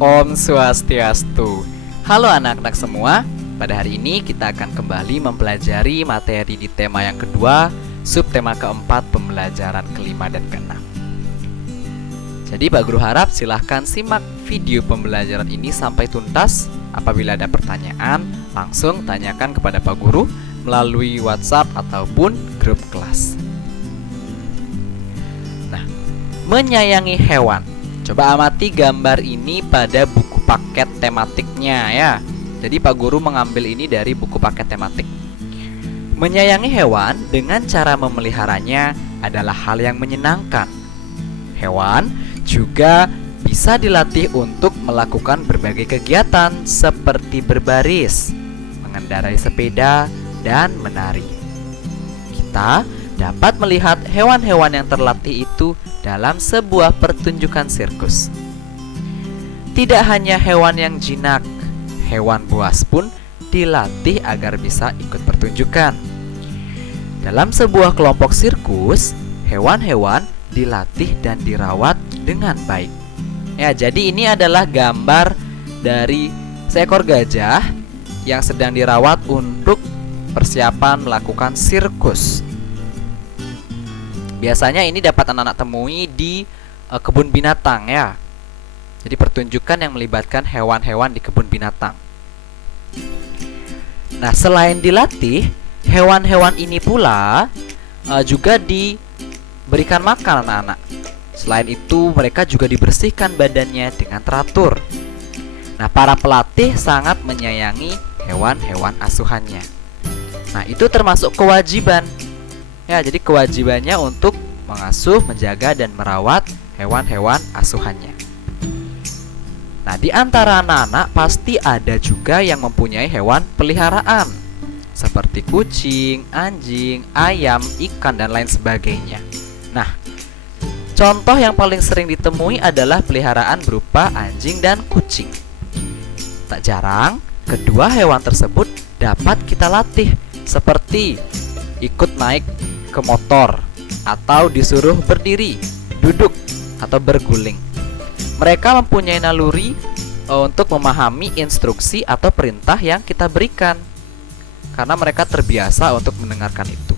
Om Swastiastu. Halo anak-anak semua. Pada hari ini kita akan kembali mempelajari materi di tema yang kedua, subtema keempat, pembelajaran kelima dan keenam. Jadi Pak Guru harap silahkan simak video pembelajaran ini sampai tuntas. Apabila ada pertanyaan, langsung tanyakan kepada Pak Guru melalui WhatsApp ataupun grup kelas. Nah, menyayangi hewan. Coba amati gambar ini pada buku paket tematiknya ya. Jadi Pak Guru mengambil ini dari buku paket tematik. Menyayangi hewan dengan cara memeliharanya adalah hal yang menyenangkan. Hewan juga bisa dilatih untuk melakukan berbagai kegiatan seperti berbaris, mengendarai sepeda, dan menari. Kita dapat melihat hewan-hewan yang terlatih itu dalam sebuah pertunjukan sirkus. Tidak hanya hewan yang jinak, hewan buas pun dilatih agar bisa ikut pertunjukan. Dalam sebuah kelompok sirkus, hewan-hewan dilatih dan dirawat dengan baik. Ya, jadi ini adalah gambar dari seekor gajah yang sedang dirawat untuk persiapan melakukan sirkus. Biasanya ini dapat anak-anak temui di kebun binatang ya. Jadi pertunjukan yang melibatkan hewan-hewan di kebun binatang. Nah, selain dilatih, hewan-hewan ini pula juga diberikan makan anak-anak. Selain itu, mereka juga dibersihkan badannya dengan teratur. Nah, para pelatih sangat menyayangi hewan-hewan asuhannya. Nah, itu termasuk kewajiban. Ya, jadi kewajibannya untuk mengasuh, menjaga, dan merawat hewan-hewan asuhannya. Nah, di antara anak-anak pasti ada juga yang mempunyai hewan peliharaan seperti kucing, anjing, ayam, ikan, dan lain sebagainya. Nah, contoh yang paling sering ditemui adalah peliharaan berupa anjing dan kucing. Tak jarang, kedua hewan tersebut dapat kita latih seperti ikut naik ke motor atau disuruh berdiri, duduk, atau berguling. Mereka mempunyai naluri untuk memahami instruksi atau perintah yang kita berikan karena mereka terbiasa untuk mendengarkan itu.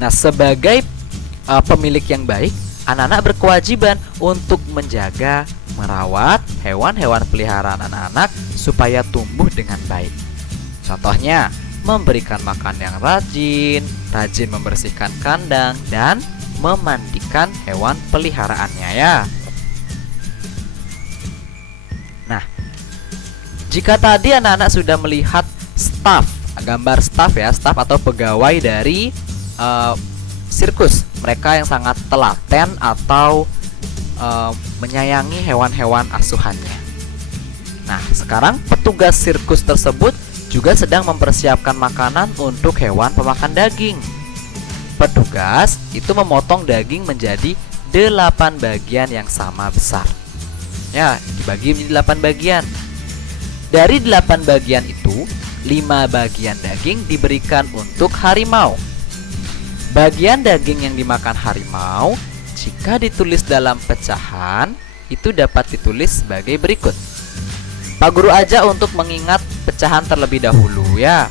Nah, sebagai pemilik yang baik, anak-anak berkewajiban untuk menjaga, merawat hewan-hewan peliharaan anak-anak supaya tumbuh dengan baik. Contohnya, memberikan makan yang rajin membersihkan kandang, dan memandikan hewan peliharaannya ya. Nah, jika tadi anak-anak sudah melihat gambar staff ya, staff atau pegawai dari sirkus, mereka yang sangat telaten atau menyayangi hewan-hewan asuhannya. Nah, sekarang petugas sirkus tersebut juga sedang mempersiapkan makanan untuk hewan pemakan daging. Petugas itu memotong daging menjadi 8 bagian yang sama besar. Ya, dibagi menjadi 8 bagian. Dari 8 bagian itu, 5 bagian daging diberikan untuk harimau. Bagian daging yang dimakan harimau, jika ditulis dalam pecahan, itu dapat ditulis sebagai berikut. Pak Guru aja untuk mengingat pecahan terlebih dahulu ya.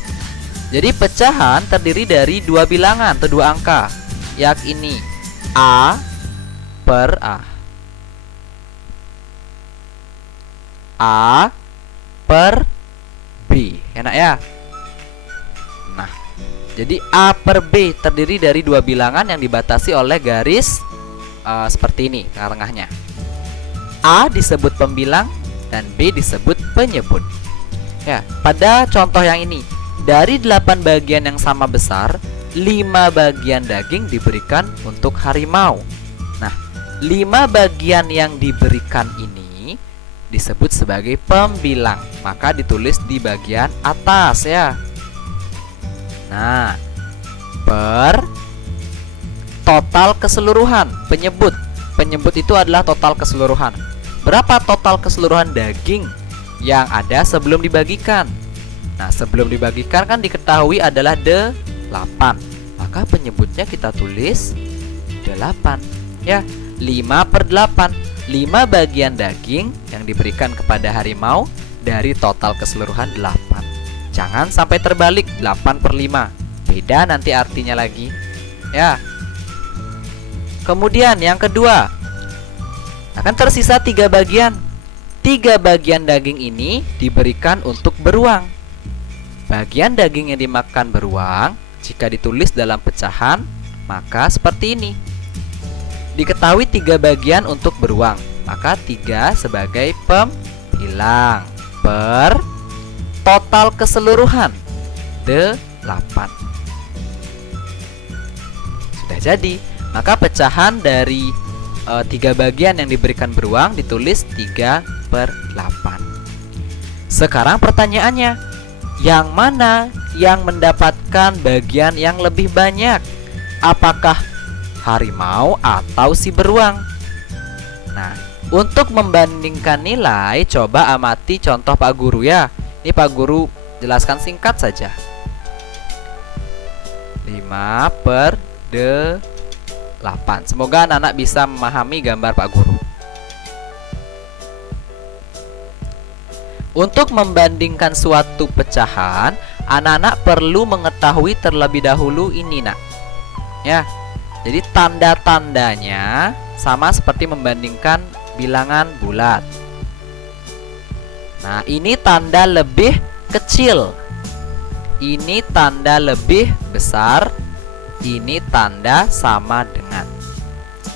Jadi pecahan terdiri dari 2 bilangan atau 2 angka, yakni A per A, A per B. Enak ya? Nah, jadi A per B terdiri dari 2 bilangan yang dibatasi oleh garis seperti ini tengah-tengahnya. A disebut pembilang dan B disebut penyebut. Ya, pada contoh yang ini, dari 8 bagian yang sama besar, 5 bagian daging diberikan untuk harimau. Nah, 5 bagian yang diberikan ini disebut sebagai pembilang, maka ditulis di bagian atas ya. Nah, per total keseluruhan, penyebut. Penyebut itu adalah total keseluruhan. Berapa total keseluruhan daging yang ada sebelum dibagikan? Nah, sebelum dibagikan kan diketahui adalah 8. Maka penyebutnya kita tulis 8. Ya, 5 per 8. 5 bagian daging yang diberikan kepada harimau dari total keseluruhan 8. Jangan sampai terbalik 8 per 5. Beda nanti artinya lagi. Ya. Kemudian yang kedua, akan tersisa 3 bagian. 3 bagian daging ini diberikan untuk beruang. Bagian daging yang dimakan beruang, jika ditulis dalam pecahan, maka seperti ini. Diketahui 3 bagian untuk beruang, maka 3 sebagai pembilang per total keseluruhan 8. Sudah jadi, maka pecahan dari 3 bagian yang diberikan beruang ditulis 3 per 8. Sekarang pertanyaannya, yang mana yang mendapatkan bagian yang lebih banyak? Apakah harimau atau si beruang? Nah, untuk membandingkan nilai, coba amati contoh Pak Guru ya. Ini Pak Guru jelaskan singkat saja. 5 per 8. Semoga anak-anak bisa memahami gambar Pak Guru. Untuk membandingkan suatu pecahan, anak-anak perlu mengetahui terlebih dahulu ini, nak. Ya. Jadi tanda-tandanya sama seperti membandingkan bilangan bulat. Nah, ini tanda lebih kecil. Ini tanda lebih besar. Ini tanda sama dengan.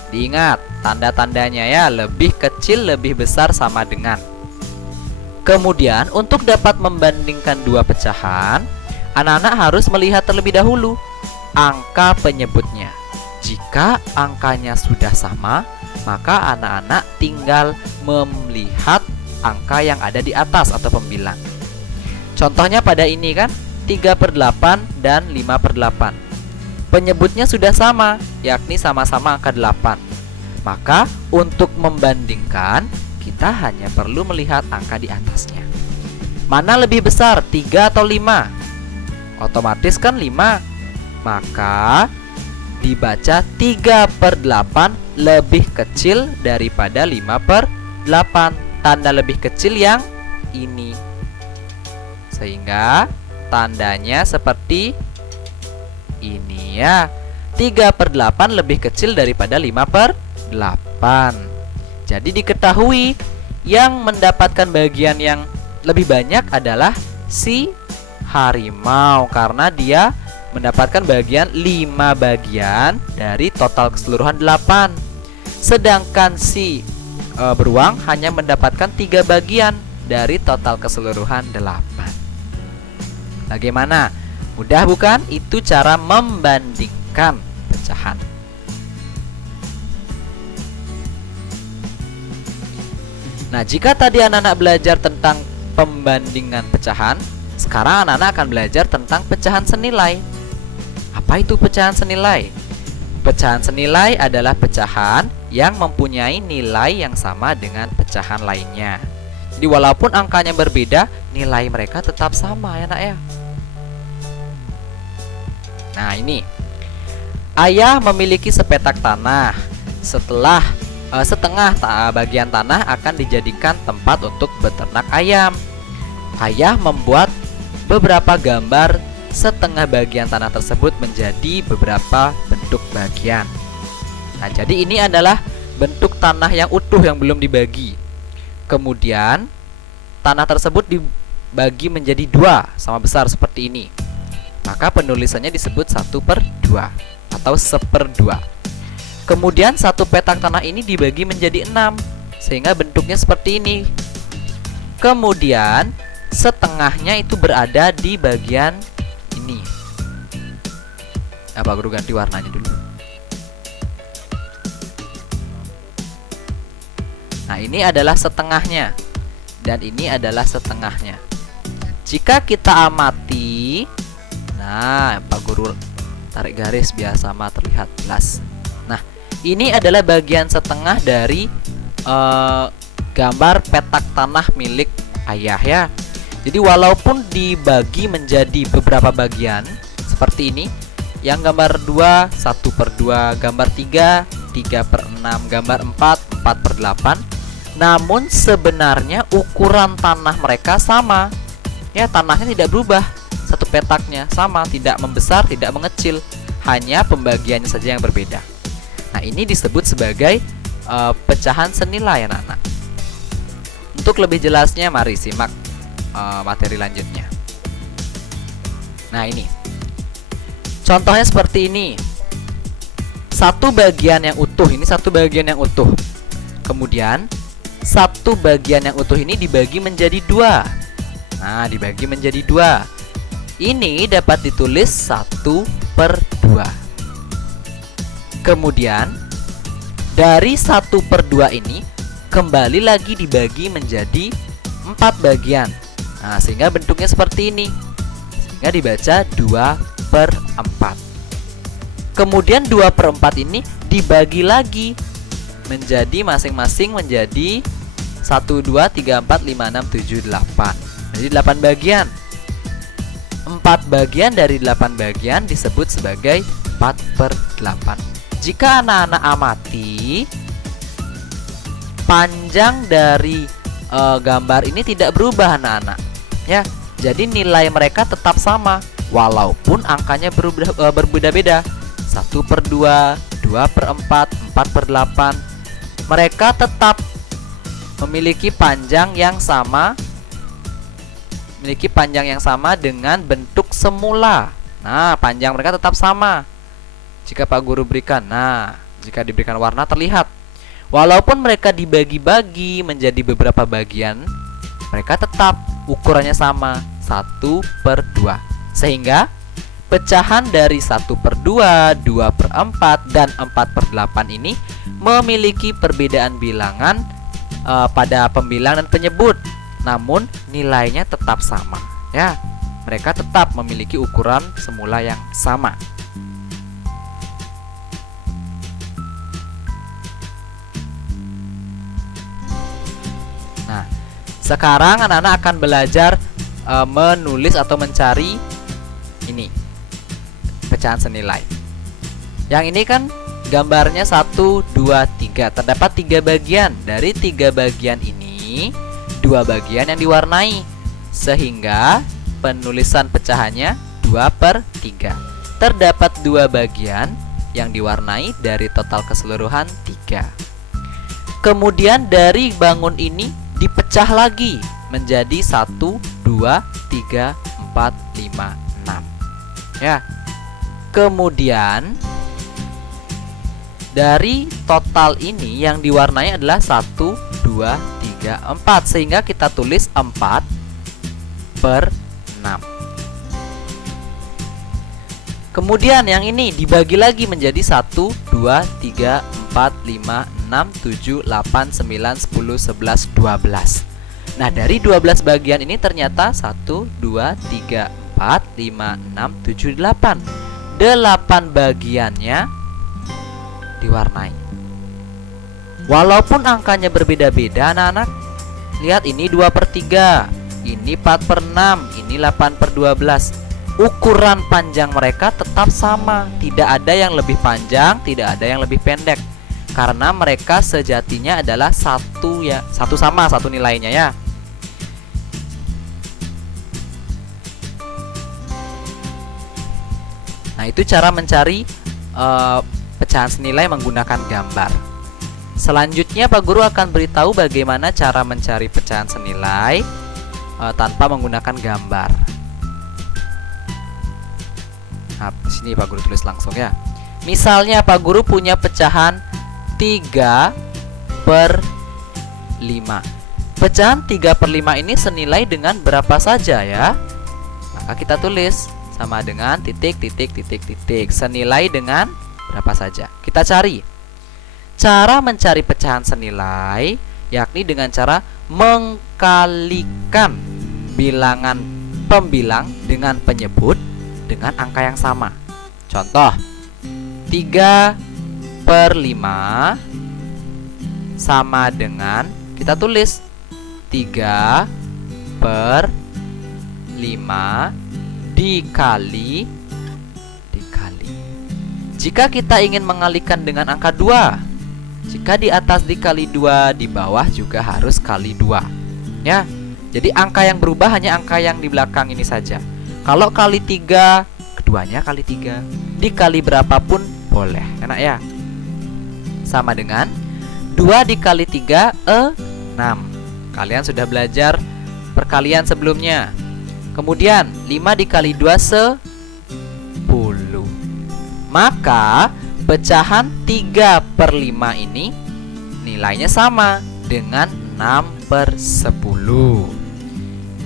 Diingat, tanda-tandanya ya, lebih kecil, lebih besar, sama dengan. Kemudian, untuk dapat membandingkan dua pecahan, anak-anak harus melihat terlebih dahulu angka penyebutnya. Jika angkanya sudah sama, maka anak-anak tinggal melihat angka yang ada di atas atau pembilang. Contohnya pada ini kan, 3 per 8 dan 5 per 8. Penyebutnya sudah sama, yakni sama-sama angka 8. Maka untuk membandingkan, kita hanya perlu melihat angka di atasnya. Mana lebih besar, 3 atau 5? Otomatis kan 5. Maka dibaca 3 per 8 lebih kecil daripada 5 per 8. Tanda lebih kecil yang ini. Sehingga tandanya seperti ini ya. 3 per 8 lebih kecil daripada 5 per 8. Jadi diketahui yang mendapatkan bagian yang lebih banyak adalah si harimau, karena dia mendapatkan bagian 5 bagian dari total keseluruhan 8. Sedangkan si beruang hanya mendapatkan 3 bagian dari total keseluruhan 8. Bagaimana? Mudah bukan? Itu cara membandingkan pecahan. Nah, jika tadi anak-anak belajar tentang pembandingan pecahan, sekarang anak-anak akan belajar tentang pecahan senilai. Apa itu pecahan senilai? Pecahan senilai adalah pecahan yang mempunyai nilai yang sama dengan pecahan lainnya. Jadi walaupun angkanya berbeda, nilai mereka tetap sama ya nak ya. Nah ini, ayah memiliki sepetak tanah. Setengah bagian tanah akan dijadikan tempat untuk beternak ayam. Ayah membuat beberapa gambar setengah bagian tanah tersebut menjadi beberapa bentuk bagian. Nah, jadi ini adalah bentuk tanah yang utuh yang belum dibagi. Kemudian tanah tersebut dibagi menjadi 2 sama besar seperti ini. Maka penulisannya disebut 1/2 atau 1/2. Kemudian satu petak tanah ini dibagi menjadi 6 sehingga bentuknya seperti ini. Kemudian setengahnya itu berada di bagian ini. Apa guru ganti warnanya dulu. Nah, ini adalah setengahnya dan ini adalah setengahnya. Jika kita amati, nah, Pak Guru tarik garis biar sama terlihat jelas. Nah, ini adalah bagian setengah dari gambar petak tanah milik ayah ya. Jadi walaupun dibagi menjadi beberapa bagian seperti ini, yang gambar 2 1/2, gambar 3 3/6, gambar 4/8. Namun sebenarnya ukuran tanah mereka sama. Ya, tanahnya tidak berubah. Satu petaknya sama, tidak membesar, tidak mengecil. Hanya pembagiannya saja yang berbeda. Nah, ini disebut sebagai pecahan senilai, anak-anak. Untuk lebih jelasnya, mari simak materi lanjutnya. Nah, ini contohnya seperti ini. Satu bagian yang utuh, ini satu bagian yang utuh. Kemudian satu bagian yang utuh ini dibagi menjadi 2. Nah, dibagi menjadi 2. Ini dapat ditulis 1/2. Kemudian dari 1/2 ini kembali lagi dibagi menjadi 4 bagian. Nah, sehingga bentuknya seperti ini. Sehingga dibaca 2/4. Kemudian 2/4 ini dibagi lagi menjadi masing-masing menjadi 1, 2, 3, 4, 5, 6, 7, 8. Jadi 8 bagian. 4 bagian dari 8 bagian disebut sebagai 4/8. Jika anak-anak amati, panjang dari gambar ini tidak berubah, anak-anak. Ya, jadi nilai mereka tetap sama walaupun angkanya berbeda-beda. 1/2, 2/4, 4/8. Mereka tetap memiliki panjang yang sama, dengan bentuk semula. Nah, panjang mereka tetap sama. Jika Pak Guru berikan, jika diberikan warna terlihat. Walaupun mereka dibagi-bagi menjadi beberapa bagian, mereka tetap ukurannya sama, 1/2. Sehingga pecahan dari 1/2, 2/4, dan 4/8 ini memiliki perbedaan bilangan pada pembilang dan penyebut. Namun nilainya tetap sama. Ya, mereka tetap memiliki ukuran semula yang sama. Nah, sekarang anak-anak akan belajar menulis atau mencari ini pecahan senilai. Yang ini kan gambarnya 1, 2, 3. Terdapat 3 bagian. Dari 3 bagian ini 2 bagian yang diwarnai, sehingga penulisan pecahannya 2/3. Terdapat 2 bagian yang diwarnai dari total keseluruhan 3. Kemudian dari bangun ini dipecah lagi menjadi 1, 2, 3, 4, 5, 6. Ya. Kemudian dari total ini yang diwarnai adalah 1, 2, 3, 4. Sehingga kita tulis 4/6. Kemudian yang ini dibagi lagi menjadi 1, 2, 3, 4, 5, 6, 7, 8, 9, 10, 11, 12. Nah, dari 12 bagian ini ternyata 1, 2, 3, 4, 5, 6, 7, 8. 8 bagiannya diwarnai. Walaupun angkanya berbeda-beda, anak-anak, lihat ini 2/3, ini 4/6, ini 8/12. Ukuran panjang mereka tetap sama, tidak ada yang lebih panjang, tidak ada yang lebih pendek, karena mereka sejatinya adalah satu sama, satu nilainya ya. Nah, itu cara mencari pecahan senilai menggunakan gambar. Selanjutnya Pak Guru akan beritahu bagaimana cara mencari pecahan senilai tanpa menggunakan gambar. Nah, di sini Pak Guru tulis langsung ya. Misalnya Pak Guru punya pecahan 3/5. Pecahan 3/5 ini senilai dengan berapa saja ya? Maka kita tulis sama dengan titik, titik, titik, titik. Senilai dengan berapa saja. Kita cari. Cara mencari pecahan senilai yakni dengan cara mengkalikan bilangan pembilang dengan penyebut dengan angka yang sama. Contoh, 3/5 sama dengan, kita tulis 3/5 dikali. Jika kita ingin mengalikan dengan angka 2, jika di atas dikali 2, di bawah juga harus kali 2. Ya. Jadi angka yang berubah hanya angka yang di belakang ini saja. Kalau kali 3, keduanya kali 3. Dikali berapapun boleh. Enak ya? Sama dengan 2 dikali 3, 6. Kalian sudah belajar perkalian sebelumnya. Kemudian 5 dikali 2, 10. Maka pecahan 3/5 ini nilainya sama dengan 6/10.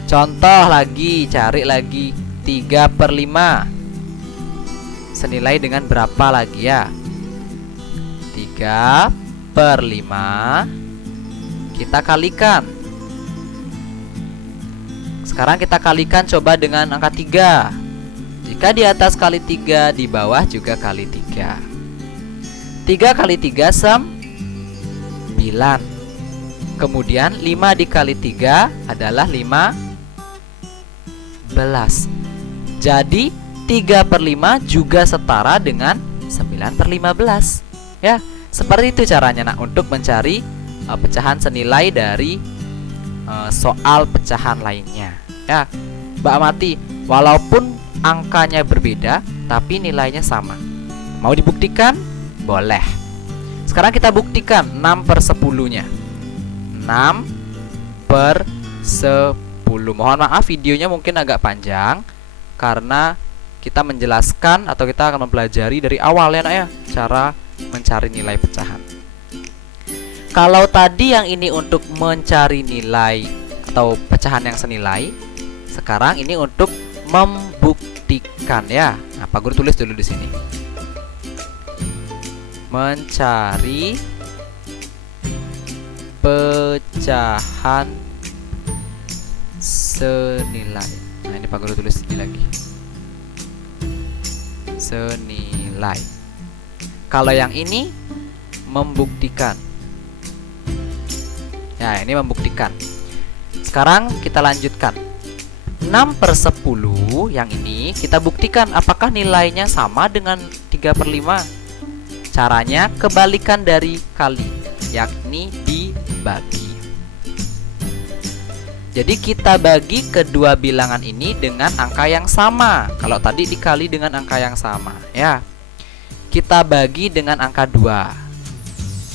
Contoh lagi, cari lagi 3/5 senilai dengan berapa lagi ya? 3/5 kita kalikan. Sekarang kita kalikan coba dengan angka 3. Jika di atas kali 3, di bawah juga kali 3. 3 kali 3, 9. Kemudian 5 dikali 3 adalah 15. Jadi 3/5 juga setara dengan 9/15. Ya, seperti itu caranya nak untuk mencari pecahan senilai dari soal pecahan lainnya. Ya, Mbak Amati, walaupun angkanya berbeda tapi nilainya sama. Mau dibuktikan? Boleh. Sekarang kita buktikan 6/10-nya. 6/10. Mohon maaf videonya mungkin agak panjang karena kita menjelaskan atau kita akan mempelajari dari awal ya nak ya, cara mencari nilai pecahan. Kalau tadi yang ini untuk mencari nilai atau pecahan yang senilai, sekarang ini untuk membuktikan ya. Nah, Pak Guru tulis dulu di sini. Mencari pecahan senilai. Nah, ini Pak Guru tulis ini lagi. Senilai. Kalau yang ini membuktikan. Ya, ini membuktikan. Sekarang kita lanjutkan. 6/10 yang ini kita buktikan apakah nilainya sama dengan 3/5. Caranya kebalikan dari kali, yakni dibagi. Jadi kita bagi kedua bilangan ini dengan angka yang sama. Kalau tadi dikali dengan angka yang sama, ya. Kita bagi dengan angka 2.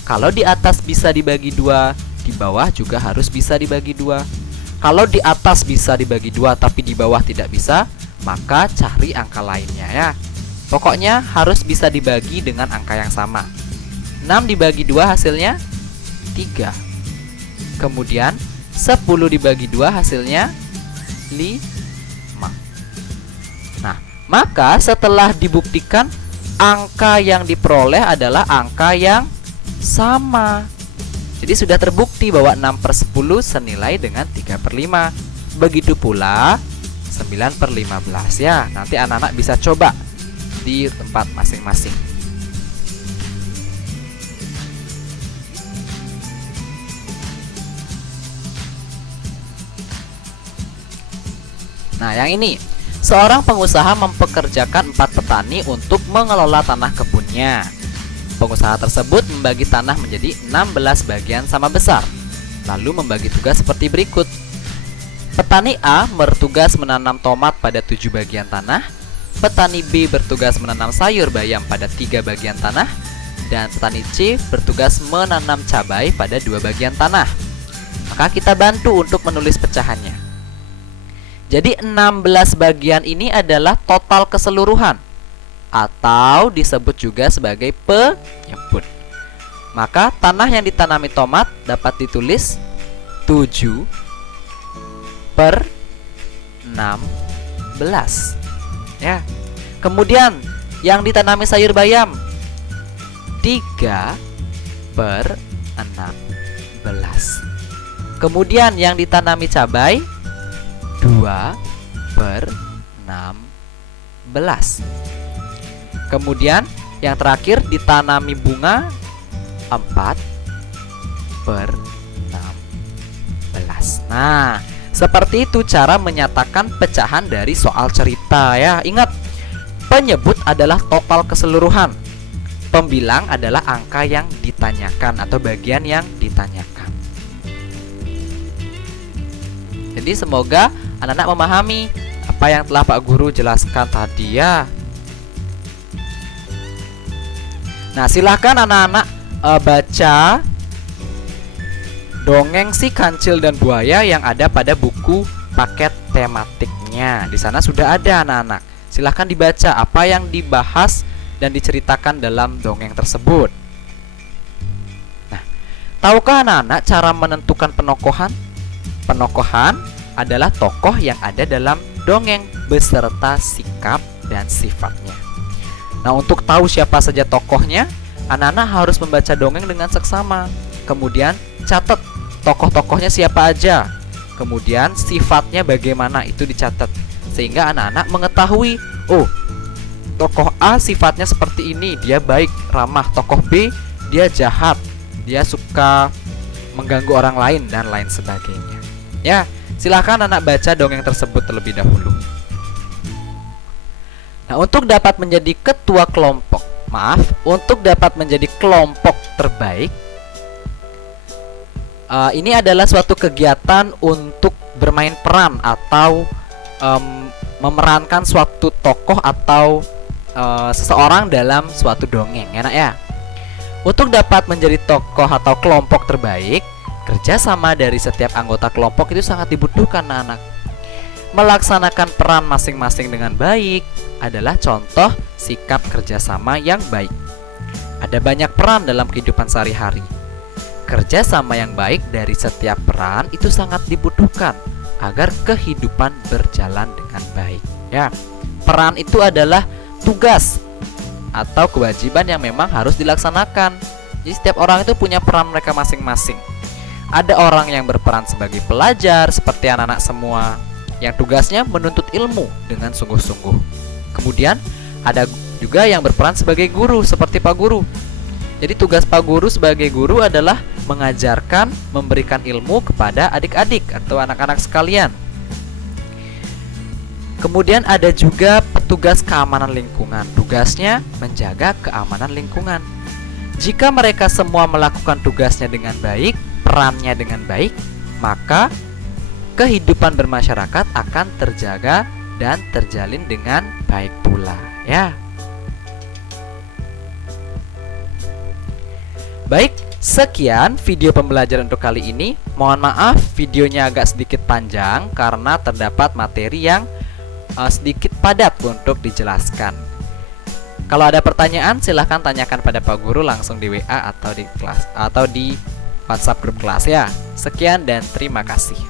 Kalau di atas bisa dibagi 2, di bawah juga harus bisa dibagi 2. Kalau di atas bisa dibagi 2 tapi di bawah tidak bisa, maka cari angka lainnya ya. Pokoknya harus bisa dibagi dengan angka yang sama. 6 dibagi 2 hasilnya 3. Kemudian 10 dibagi 2 hasilnya 5. Nah, maka setelah dibuktikan angka yang diperoleh adalah angka yang sama. Jadi sudah terbukti bahwa 6/10 senilai dengan 3/5. Begitu pula 9/15 ya. Nanti anak-anak bisa coba di tempat masing-masing. Nah, yang ini. Seorang pengusaha mempekerjakan 4 petani untuk mengelola tanah kebunnya. Pengusaha tersebut membagi tanah menjadi 16 bagian sama besar. Lalu membagi tugas seperti berikut. Petani A bertugas menanam tomat pada 7 bagian tanah. Petani B bertugas menanam sayur bayam pada 3 bagian tanah. Dan petani C bertugas menanam cabai pada 2 bagian tanah. Maka kita bantu untuk menulis pecahannya. Jadi 16 bagian ini adalah total keseluruhan, atau disebut juga sebagai penyebut. Maka tanah yang ditanami tomat dapat ditulis 7/16 ya. Kemudian yang ditanami sayur bayam 3/16. Kemudian yang ditanami cabai 2/16. Kemudian yang terakhir ditanami bunga 4/16. Nah, seperti itu cara menyatakan pecahan dari soal cerita ya. Ingat, penyebut adalah total keseluruhan, Pembilang adalah angka yang ditanyakan atau bagian yang ditanyakan. Jadi semoga anak-anak memahami apa yang telah Pak Guru jelaskan tadi ya. Nah, silahkan anak-anak baca dongeng Si Kancil dan Buaya yang ada pada buku paket tematiknya. Di sana sudah ada anak-anak. Silahkan dibaca apa yang dibahas dan diceritakan dalam dongeng tersebut. Nah, tahukah anak-anak cara menentukan penokohan? Penokohan adalah tokoh yang ada dalam dongeng beserta sikap dan sifatnya. Nah, untuk tahu siapa saja tokohnya, anak-anak harus membaca dongeng dengan seksama. Kemudian catat tokoh-tokohnya siapa aja. Kemudian sifatnya bagaimana, itu dicatat. Sehingga anak-anak mengetahui, oh, tokoh A sifatnya seperti ini, dia baik, ramah. Tokoh B, dia jahat, dia suka mengganggu orang lain, dan lain sebagainya. Ya, silahkan anak baca dongeng tersebut terlebih dahulu. Nah, untuk dapat menjadi ketua kelompok, untuk dapat menjadi kelompok terbaik, ini adalah suatu kegiatan untuk bermain peran atau memerankan suatu tokoh atau seseorang dalam suatu dongeng, enak ya. Untuk dapat menjadi tokoh atau kelompok terbaik, kerjasama dari setiap anggota kelompok itu sangat dibutuhkan anak-anak. Melaksanakan peran masing-masing dengan baik adalah contoh sikap kerjasama yang baik. Ada banyak peran dalam kehidupan sehari-hari. Kerjasama yang baik dari setiap peran itu sangat dibutuhkan agar kehidupan berjalan dengan baik. Ya, peran itu adalah tugas atau kewajiban yang memang harus dilaksanakan. Jadi setiap orang itu punya peran mereka masing-masing. Ada orang yang berperan sebagai pelajar seperti anak-anak semua, yang tugasnya menuntut ilmu dengan sungguh-sungguh. Kemudian ada juga yang berperan sebagai guru seperti Pak Guru. Jadi tugas Pak Guru sebagai guru adalah mengajarkan, memberikan ilmu kepada adik-adik atau anak-anak sekalian. Kemudian ada juga petugas keamanan lingkungan. Tugasnya menjaga keamanan lingkungan. Jika mereka semua melakukan tugasnya dengan baik, perannya dengan baik, maka kehidupan bermasyarakat akan terjaga dan terjalin dengan baik pula, ya. Baik, sekian video pembelajaran untuk kali ini. Mohon maaf videonya agak sedikit panjang karena terdapat materi yang sedikit padat untuk dijelaskan. Kalau ada pertanyaan silahkan tanyakan pada Pak Guru langsung di WA atau di kelas atau di WhatsApp grup kelas ya. Sekian dan terima kasih.